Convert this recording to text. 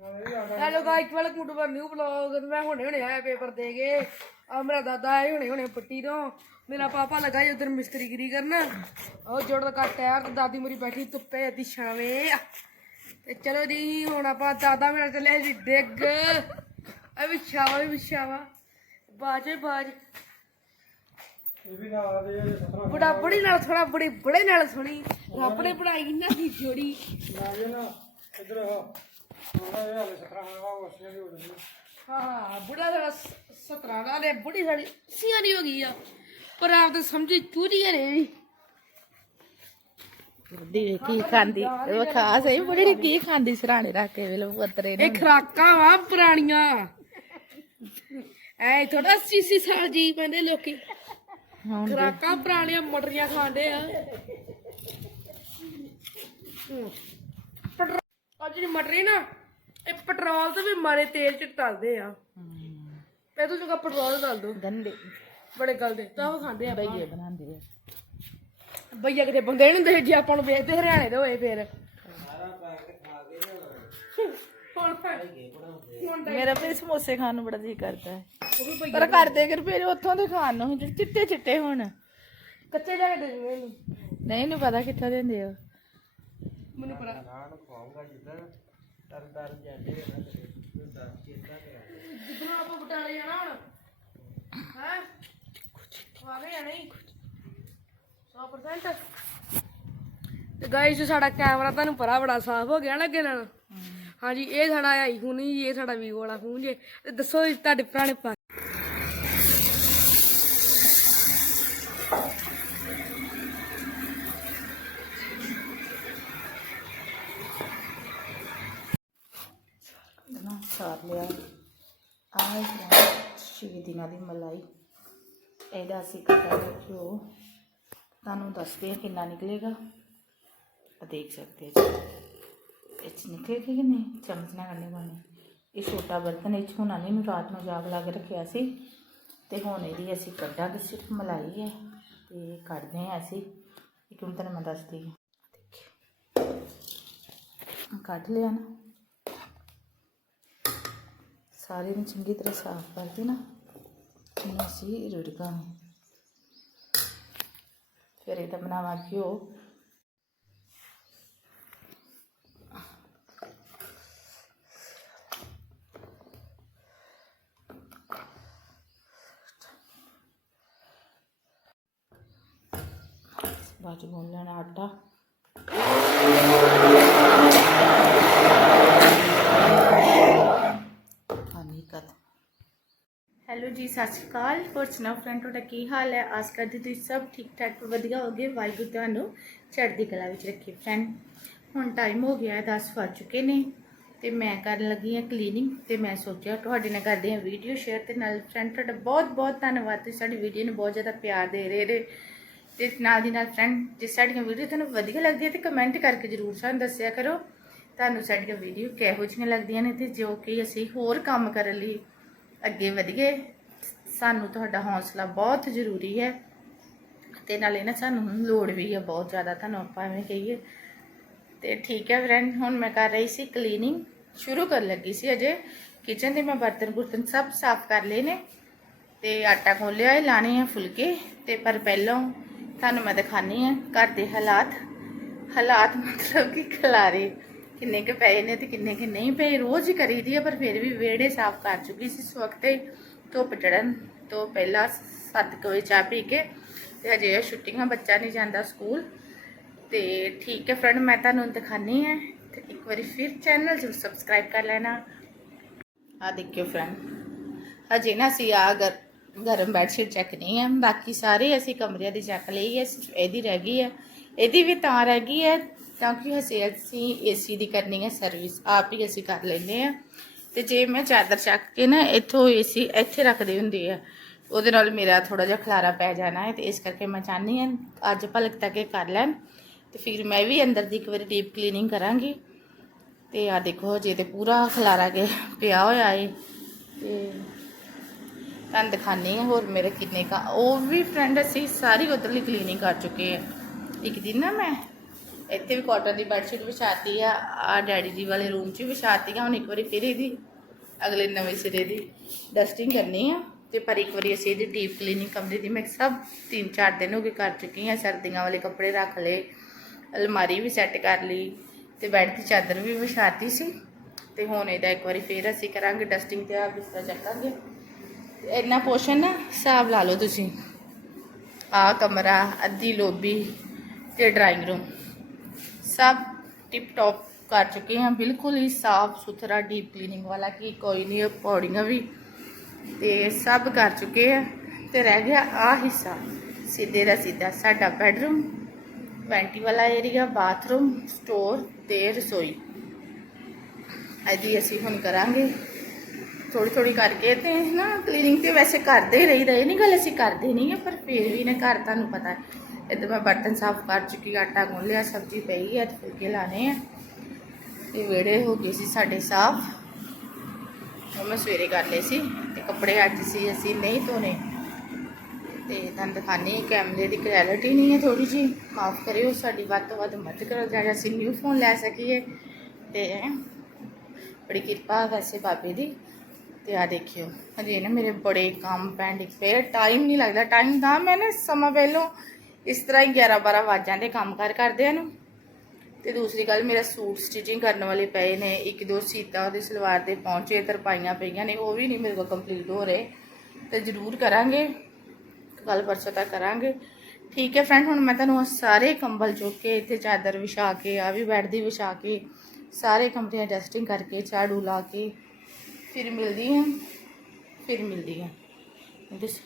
Hello guys welcome to my new vlog ਮੈਂ ਹੁਣੇ ਹੁਣੇ ਆਇਆ ਪੇਪਰ ਦੇ ਕੇ। ਆ ਮੇਰਾ ਦਾਦਾ ਆਇਆ ਹੁਣੇ ਹੁਣੇ ਪੱਟੀ ਤੋਂ। ਮੇਰਾ ਪਾਪਾ ਲੱਗਾ ਜੀ ਉਧਰ ਮਿਸਤਰੀਗਿਰੀ ਕਰਨ। ਉਹ ਜੋੜ ਦਾ ਟਾਇਰ ਤੇ ਦਾਦੀ ਮੇਰੀ ਬੈਠੀ ਧੁੱਪੇ ਅੱਧੀ ਛਾਵੇਂ। ਤੇ ਚਲੋ ਜੀ ਹੁਣ ਆਪਾਂ ਦਾਦਾ ਮੇਰਾ ਚੱਲਿਆ ਜੀ ਡਿੱਗ। ਇਹ ਵੀ ਛਾਵਾ ਵੀ ਛਾਵਾ ਬਾਜ ਬਾਜ। ਇਹ ਵੀ ਨਾਲ ਦੇ 17 ਬੜਾ ਬੜੀ ਨਾਲ ਥੋੜਾ ਬੜੀ ਬੜੇ ਨਾਲ ਸੁਣੀ ਰੱਬ ਨੇ ਬਣਾਈ ਇਹਨਾਂ ਦੀ ਜੋੜੀ। ਲਾਗੇ ਨਾ ਇਧਰ ਆ ਆਹ ਇਹ ਹਾਲੇ 17 ਹੋਣਾ ਵਸਿਆ ਦੀ ਹੋ ਜਾਣੀ ਹਾਂ ਹਾਂ ਬੁੜਾ ਦਾ 17 ਦਾ ਨੇ ਬੁੜੀ ਸਾਡੀ ਸਿਆਣੀ ਹੋ ਗਈ ਆ। ਪਰ ਆਪ ਤਾਂ ਸਮਝੀ ਚੂਰੀ ਨੇ ਵੀ ਦੀ ਕੀ ਖਾਂਦੀ? ਉਹ ਖਾ ਸਹੀ ਬੁੜੀ ਨੇ ਕੀ ਖਾਂਦੀ ਸਰਾਣੇ ਰੱਖ ਕੇ ਵੇਲੇ ਉਤਰੇ ਨੇ। ਇਹ ਖਰਾਕਾਂ ਵਾ ਪੁਰਾਣੀਆਂ। ਐ ਥੋੜਾ 80 ਸਾਲ ਜੀ ਪੈਂਦੇ ਲੋਕੀ। ਖਰਾਕਾਂ ਪੁਰਾਣੀਆਂ ਮਟਰੀਆਂ ਖਾਂਦੇ ਆ। ਆ ਜਿਹੜੀ ਮਟਰੀ ਨਾ ਇਹ ਪੈਟਰੋਲ ਤੋਂ ਵੀ ਮਾਰੇ ਤੇਲ ਚ ਤਲਦੇ ਆ। ਤੇ ਤੂੰ ਜਗਾ ਪੈਟਰੋਲ ਡਾਲ ਦੋ। ਗੰਦੇ। ਬੜੇ ਗਲਦੇ ਤਾਂ ਉਹ ਖਾਂਦੇ ਆ ਬਈਏ ਬਣਾਉਂਦੇ ਆ। ਭਈਆ ਕਿਤੇ ਬੰਦੇ ਨਹੀਂ ਹੁੰਦੇ ਜੇ ਆਪਾਂ ਨੂੰ ਵੇਚਦੇ ਹਰਿਆਣੇ ਦੇ ਹੋਏ ਫੇਰ। ਹੁਣ ਹੁਣ ਤਾਂ ਮੇਰਾ ਵੀ ਸਮੋਸੇ ਖਾਣ ਨੂੰ ਬੜਾ ਜੀ ਕਰਦਾ ਹੈ। ਪਰ ਕਰਦੇ ਕਰ ਫਿਰ ਉੱਥੋਂ ਦੇ ਖਾਣ ਨੂੰ ਜਿਹੜੇ ਚਿੱਟੇ ਚਿੱਟੇ ਹੁਣ। ਕੱਚੇ ਜਾ ਕੇ ਦੇ ਦਿੰਦੇ ਇਹਨੂੰ। ਨਹੀਂ ਨੂੰ ਪਤਾ ਕਿੱਥੋਂ ਦਿੰਦੇ ਆ। ਮੈਨੂੰ ਪਤਾ। ਜਿੱਦਣ ਆਪਾਂ ਬਟਾਲੇ ਜਾਣਾ ਹੁਣ ਹੈ? ਵਾਗੇ ਜਾਂ ਨਹੀਂ? 100% ਤੇ ਗਾਇਸ ਸਾਡਾ ਕੈਮਰਾ ਤੁਹਾਨੂੰ ਪਰਾ ਬੜਾ ਸਾਫ਼ ਹੋ ਗਿਆ ਨਾ ਅੱਗੇ ਨਾਲ ਹਾਂਜੀ ਇਹ ਸਾਡਾ ਆਈਫੋਨ ਜੀ ਇਹ ਸਾਡਾ ਵੀਵੋ ਵਾਲਾ ਫੋਨ ਜੇ। ਤੇ ਦੱਸੋ ਜੀ ਤੁਹਾਡੇ ਪੁਰਾਣੇ ਪਾ ਸਾਰ ਲਿਆ। ਆਹ ਛੇ ਦਿਨਾਂ ਦੀ ਮਲਾਈ। ਇਹਦਾ ਅਸੀਂ ਕਟਾਂਗੇ ਘਿਓ ਤੁਹਾਨੂੰ ਦੱਸਦੇ ਹਾਂ ਕਿੰਨਾ ਨਿਕਲੇਗਾ। ਦੇਖ ਸਕਦੇ ਹੋ ਇਹ 'ਚ ਨਿਕਲੇਗਾ ਕਿ ਨਹੀਂ? ਚਮਚ ਨਾਲ ਕਰਨੇ ਪਾਣੇ। ਇਹ ਛੋਟਾ ਬਰਤਨ ਇਹ 'ਚ ਹੁਣ ਨਾਨੀ ਨੂੰ ਰਾਤ ਨੂੰ ਜਾਗ ਲਾ ਕੇ ਰੱਖਿਆ ਸੀ। ਤੇ ਹੁਣ ਇਹਦੀ ਅਸੀਂ ਕੱਢਾਂਗੇ, ਸਿਰਫ ਮਲਾਈ ਹੈ। ਤੇ ਕੱਢਦੇ ਹਾਂ ਅਸੀਂ। ਇਹ ਕਿਉਂ ਤੁਹਾਨੂੰ ਮੈਂ ਦੱਸਦੀ ਹਾਂ। ਕੱਢ ਲਿਆ ਨਾ। ਸਾਰੇ ਨੂੰ ਚੰਗੀ ਤਰ੍ਹਾਂ ਸਾਫ਼ ਕਰਕੇ ਨਾ ਇਹਨੂੰ ਅਸੀਂ ਰਿੜਕਾਂਗੇ ਫਿਰ ਇਹਦਾ ਬਣਾਵਾ ਘਿਓ। ਬਾਜੂ ਗੁੰਨ ਲੈਣਾ ਆਟਾ ਪਾਣੀ ਕਦ ਹੈਲੋ ਜੀ, ਸਤਿ ਸ਼੍ਰੀ ਅਕਾਲ। ਹੋਰ ਸੁਣਾਓ ਫਰੈਂਡ ਤੁਹਾਡਾ ਕੀ ਹਾਲ ਹੈ? ਆਸ ਕਰਦੀ ਤੁਸੀਂ ਸਭ ਠੀਕ ਠਾਕ ਵਧੀਆ ਹੋਗੇ ਵਾਹਿਗੁਰੂ ਤੁਹਾਨੂੰ ਚੜ੍ਹਦੀ ਕਲਾ ਵਿੱਚ ਰੱਖੇ। ਫਰੈਂਡ ਹੁਣ ਟਾਈਮ ਹੋ ਗਿਆ ਹੈ 10 ਵੱਜ ਚੁੱਕੇ ਨੇ ਤੇ ਮੈਂ ਕਰਨ ਲੱਗੀ ਹਾਂ ਕਲੀਨਿੰਗ ਤੇ ਮੈਂ ਸੋਚਿਆ ਤੁਹਾਡੇ ਨਾਲ ਕਰਦੇ ਹਾਂ ਵੀਡੀਓ ਸ਼ੇਅਰ ਤੇ ਨਾਲ ਫਰੈਂਡ ਤੁਹਾਡਾ ਬਹੁਤ ਬਹੁਤ ਧੰਨਵਾਦ। ਤੁਸੀਂ ਸਾਡੀ ਵੀਡੀਓ ਨੂੰ ਬਹੁਤ ਜ਼ਿਆਦਾ ਪਿਆਰ ਦੇ ਰਹੇ ਨੇ ਤੇ ਨਾਲ ਦੀ ਨਾਲ ਫਰੈਂਡ ਜੇ ਸਾਡੀਆਂ ਵੀਡੀਓ ਤੁਹਾਨੂੰ ਵਧੀਆ ਲੱਗਦੀ ਹੈ ਤੇ ਕਮੈਂਟ ਕਰਕੇ ਜਰੂਰ ਸਾਨੂੰ ਦੱਸਿਆ ਕਰੋ। ਤੁਹਾਨੂੰ ਸਾਡੀਆਂ ਵੀਡੀਓ ਕਿਹੋ ਜਿਹੀਆਂ ਲੱਗਦੀਆਂ ਨੇ ਤੇ ਜੋ ਕਿ ਅਸੀਂ ਹੋਰ ਕੰਮ ਕਰਨ ਲਈ ਅੱਗੇ ਵਧੀਏ। ਸਾਨੂੰ ਤੁਹਾਡਾ ਹੌਸਲਾ ਬਹੁਤ ਜ਼ਰੂਰੀ ਹੈ ਤੇ ਨਾਲੇ ਨਾ ਸਾਨੂੰ ਲੋੜ ਵੀ ਹੈ ਬਹੁਤ ਜ਼ਿਆਦਾ, ਤੁਹਾਨੂੰ ਆਪਾਂ ਐਵੇਂ ਕਹੀਏ। ਤੇ ਠੀਕ ਹੈ ਫਰੈਂਡ ਹੁਣ ਮੈਂ ਕਰ ਰਹੀ ਸੀ ਕਲੀਨਿੰਗ ਸ਼ੁਰੂ ਕਰਨ ਲੱਗੀ ਸੀ ਅਜੇ। ਕਿਚਨ ਦੇ ਮੈਂ ਬਰਤਨ ਬੁਰਤਨ ਸਭ ਸਾਫ਼ ਕਰ ਲਏ ਨੇ ਤੇ ਆਟਾ ਖੋਲਿਆ ਹੈ ਲਾਣੇ ਆ ਫੁਲਕੇ ਤੇ ਪਰ ਪਹਿਲਾਂ ਤੁਹਾਨੂੰ ਮੈਂ ਦਿਖਾਣੀ ਆ ਘਰ ਦੇ ਹਾਲਾਤ। ਹਾਲਾਤ ਮਤਲਬ ਕਿ ਖਲਾਰੇ, ਕਿੰਨੇ ਕੁ ਪਏ ਨੇ ਤੇ ਕਿੰਨੇ ਕੁ ਨਹੀਂ ਪਏ, ਰੋਜ਼ ਹੀ ਕਰੀਦੀ ਆ, ਪਰ ਫਿਰ ਵੀ ਵਿਹੜੇ ਸਾਫ਼ ਕਰ ਚੁੱਕੀ ਸੀ ਇਸ ਵਕਤ। ਹੀ ਧੁੱਪ ਚੜਨ ਤੋਂ ਪਹਿਲਾਂ 7 ਵਜੇ ਚਾਹ ਪੀ ਕੇ ਤੇ ਹਜੇ ਇਹ ਛੁੱਟੀਆਂ, ਬੱਚਾ ਨਹੀਂ ਜਾਂਦਾ ਸਕੂਲ। ਤੇ ਠੀਕ ਹੈ ਫਰੈਂਡ, ਮੈਂ ਤੁਹਾਨੂੰ ਦਿਖਾਣੀ ਹੈ। ਤੇ ਇੱਕ ਵਾਰੀ ਫਿਰ ਚੈਨਲ ਜ਼ਰੂਰ ਸਬਸਕ੍ਰਾਈਬ ਕਰ ਲੈਣਾ। ਆ ਦੇਖਿਓ ਫਰੈਂਡ, ਹਜੇ ਨਾ ਅਸੀਂ ਆ ਗਰ ਗਰਮ ਬੈਡਸ਼ੀਟ ਚੈੱਕ ਨਹੀਂ ਹੈ। ਬਾਕੀ ਸਾਰੇ ਅਸੀਂ ਕਮਰਿਆਂ ਦੀ ਚੈੱਕ ਲਈ ਹੈ, ਸਿਰਫ ਇਹਦੀ ਰਹਿ ਗਈ ਹੈ। ਇਹਦੀ ਵੀ ਤਾਂ ਰਹਿ ਗਈ ਹੈ, ਕਿਉਂਕਿ ਹਜੇ ਅਸੀਂ ਏਸੀ ਦੀ ਕਰਨੀ ਹੈ ਸਰਵਿਸ ਆਪ ਹੀ ਅਸੀਂ ਕਰ ਲੈਂਦੇ ਆ ਤੇ ਜੇ ਮੈਂ ਚਾਦਰ ਚੱਕ ਕੇ ਨਾ ਇੱਥੋਂ ਏਸੀ ਇੱਥੇ ਰੱਖਦੀ ਹੁੰਦੀ ਆ, ਉਹਦੇ ਨਾਲ ਮੇਰਾ ਥੋੜਾ ਜਿਹਾ ਖਲਾਰਾ ਪੈ ਜਾਣਾ ਹੈ ਤੇ ਇਸ ਕਰਕੇ ਮੈਂ ਚਾਹਨੀ ਹਾਂ ਅੱਜ ਭਲਕ ਤੱਕ ਇਹ ਕਰ ਲੈਣ ਤੇ ਫਿਰ ਮੈਂ ਵੀ ਅੰਦਰ ਦੀ ਇੱਕ ਵਾਰੀ ਡੀਪ ਕਲੀਨਿੰਗ ਕਰਾਂਗੀ। ਤੇ ਆ ਦੇਖੋ ਜੇ ਤੇ ਪੂਰਾ ਖਲਾਰਾ ਕੇ ਪਿਆ ਹੋਇਆ ਏ ਤੇ ਤੁਹਾਨੂੰ ਦਿਖਾਣੀ ਹੈ ਹੋਰ ਮੇਰੇ ਕਿੰਨੇ ਕਾ, ਉਹ ਵੀ ਫਰੈਂਡ ਅਸੀਂ ਸਾਰੀ ਉਧਰਲੀ ਕਲੀਨਿੰਗ ਕਰ ਚੁੱਕੇ ਆ। ਇੱਕ ਦਿਨ ਨਾ ਮੈਂ ਇੱਥੇ ਵੀ ਕਾਟਨ ਦੀ ਬੈੱਡਸ਼ੀਟ ਵਿਛਾਤੀ ਆ ਆ ਡੈਡੀ ਜੀ ਵਾਲੇ ਰੂਮ 'ਚ ਵੀ ਵਿਛਾਤੀ ਆ, ਹੁਣ ਇੱਕ ਵਾਰੀ ਫਿਰ ਇਹਦੀ, ਅਗਲੇ ਨਵੇਂ ਸਿਰੇ ਦੀ ਡਸਟਿੰਗ ਕਰਨੀ ਆ। ਤੇ ਪਰ ਇੱਕ ਵਾਰੀ ਅਸੀਂ ਇਹਦੀ ਡੀਪ ਕਲੀਨਿੰਗ ਕਮਰੇ ਦੀ ਮੈਂ ਸਭ 3-4 ਦਿਨ ਹੋ ਗਏ ਕਰ ਚੁੱਕੀ ਹਾਂ ਸਰਦੀਆਂ ਵਾਲੇ ਕੱਪੜੇ ਰੱਖ ਲਏ, ਅਲਮਾਰੀ ਵੀ ਸੈੱਟ ਕਰ ਲਈ ਤੇ ਬੈੱਡ ਦੀ ਚਾਦਰ ਵੀ ਵਿਛਾਤੀ ਸੀ। ਤੇ ਹੁਣ ਇਹਦਾ ਇੱਕ ਵਾਰੀ ਫੇਰ ਅਸੀਂ ਕਰਾਂਗੇ ਡਸਟਿੰਗ ਤੇ ਆ ਬਿਸਤਰਾ ਚੱਕਾਂਗੇ ਇੰਨਾ ਪੋਸ਼ਨ ਨਾ ਹਿਸਾਬ ਲਾ ਲਓ ਤੁਸੀਂ। ਆ ਕਮਰਾ, ਅੱਧੀ ਲੋਬੀ ਤੇ ਡਰਾਇੰਗ ਰੂਮ ਸਭ ਟਿਪ ਟੌਪ ਕਰ ਚੁੱਕੇ ਹਾਂ। ਬਿਲਕੁਲ ਹੀ ਸਾਫ਼ ਸੁਥਰਾ ਡੀਪ ਕਲੀਨਿੰਗ ਵਾਲਾ ਕਿ ਕੋਈ ਨਹੀਂ ਪੌੜੀਆਂ ਵੀ ਤੇ ਸਭ ਕਰ ਚੁੱਕੇ ਆ। ਤੇ ਰਹਿ ਗਿਆ ਆ ਹਿੱਸਾ, ਸਿੱਧੇ ਦਾ ਸਿੱਧਾ ਸਾਡਾ ਬੈਡਰੂਮ ਵੈਂਟੀ ਵਾਲਾ ਏਰੀਆ ਬਾਥਰੂਮ ਸਟੋਰ ਤੇ ਰਸੋਈ। ਇਹਦੀ ਅਸੀਂ ਹੁਣ ਕਰਾਂਗੇ। ਥੋੜੀ ਥੋੜੀ ਕਰਕੇ ਤੇ ਨਾ ਕਲੀਨਿੰਗ ਤੇ ਵੈਸੇ ਕਰਦੇ ਹੀ ਰਹੀਦਾ, ਇਹ ਨਹੀਂ ਗੱਲ ਅਸੀਂ ਕਰਦੇ ਨਹੀਂ ਹੈ ਪਰ ਫਿਰ ਵੀ ਨੇ ਘਰ ਤੁਹਾਨੂੰ ਪਤਾ ਇੱਧਰ ਮੈਂ ਬਰਤਨ ਸਾਫ਼ ਕਰ ਚੁੱਕੀ ਆਟਾ ਗੁੰਨ ਲਿਆ, ਸਬਜ਼ੀ ਪਈ ਹੈ ਤੇ ਫੁਲਕੇ ਲਾਣੇ ਆ। ਤੇ ਵਿਹੜੇ ਹੋ ਗਏ ਸੀ ਸਾਡੇ ਸਾਫ਼। ਉਹ ਮੈਂ ਸਵੇਰੇ ਕਰ ਲਏ ਸੀ ਤੇ ਕੱਪੜੇ ਅੱਜ ਸੀ, ਅਸੀਂ ਨਹੀਂ ਧੋਣੇ। ਤੇ ਤੁਹਾਨੂੰ ਦਿਖਾਣੀ ਕੈਮਰੇ ਦੀ ਕੁਆਲਿਟੀ ਨਹੀਂ ਹੈ ਥੋੜੀ ਜੀ ਮਾਫ ਕਰਿਓ, ਸਾਡੀ ਵੱਧ ਤੋਂ ਵੱਧ ਮਦਦ ਕਰੋ ਜਿਹੜਾ ਅਸੀਂ ਨਿਊ ਫੋਨ ਲੈ ਸਕੀਏ। ਤੇ ਬੜੀ ਕਿਰਪਾ ਵੈਸੇ ਬਾਬੇ ਦੀ। ਤੇ ਆ ਦੇਖਿਓ, ਹਜੇ ਨਾ ਮੇਰੇ ਬੜੇ ਕੰਮ ਪੈਂਡਿੰਗ ਫਿਰ ਟਾਈਮ ਨਹੀਂ ਲੱਗਦਾ ਟਾਈਮ ਦਾ ਮੈਂ ਨਾ ਸਮਾਂ ਪਹਿਲੋਂ ਇਸ ਤਰ੍ਹਾਂ ਹੀ 11 12 ਵਜ ਜਾਂਦੇ ਕੰਮ ਕਰ ਕਰਦਿਆਂ ਨੂੰ ਤੇ ਦੂਸਰੀ ਗੱਲ, ਮੇਰਾ ਸੂਟ ਸਟਿਚਿੰਗ ਕਰਨ ਵਾਲੇ ਪਏ ਨੇ, ਇੱਕ ਦੋ ਸੀਤਾ ਉਹਦੇ ਸਲਵਾਰ ਦੇ ਪਹੁੰਚੇ ਤਰਪਾਈਆਂ ਪਈਆਂ ਨੇ, ਉਹ ਵੀ ਨਹੀਂ ਮੇਰੇ ਕੋਲ ਕੰਪਲੀਟ ਹੋ ਰਹੇ। ਤੇ ਜ਼ਰੂਰ ਕਰਾਂਗੇ ਕੱਲ ਪਰਸੋਂ ਤੱਕ ਕਰਾਂਗੇ। ਠੀਕ ਹੈ ਫਰੈਂਡ ਹੁਣ ਮੈਂ ਤੁਹਾਨੂੰ ਸਾਰੇ ਕੰਬਲ ਚੁੱਕ ਕੇ, ਇੱਥੇ ਚਾਦਰ ਵਿਛਾ ਕੇ ਆ ਵੀ ਬੈੱਡ ਦੀ ਵਿਛਾ ਕੇ, ਸਾਰੇ ਕਮਰੇ ਐਡਜਸਟਿੰਗ ਕਰਕੇ, ਝਾੜੂ ਲਾ ਕੇ, ਫਿਰ ਮਿਲਦੀ ਹਾਂ, ਫਿਰ ਮਿਲਦੀ ਹਾਂ। ਦਿਸ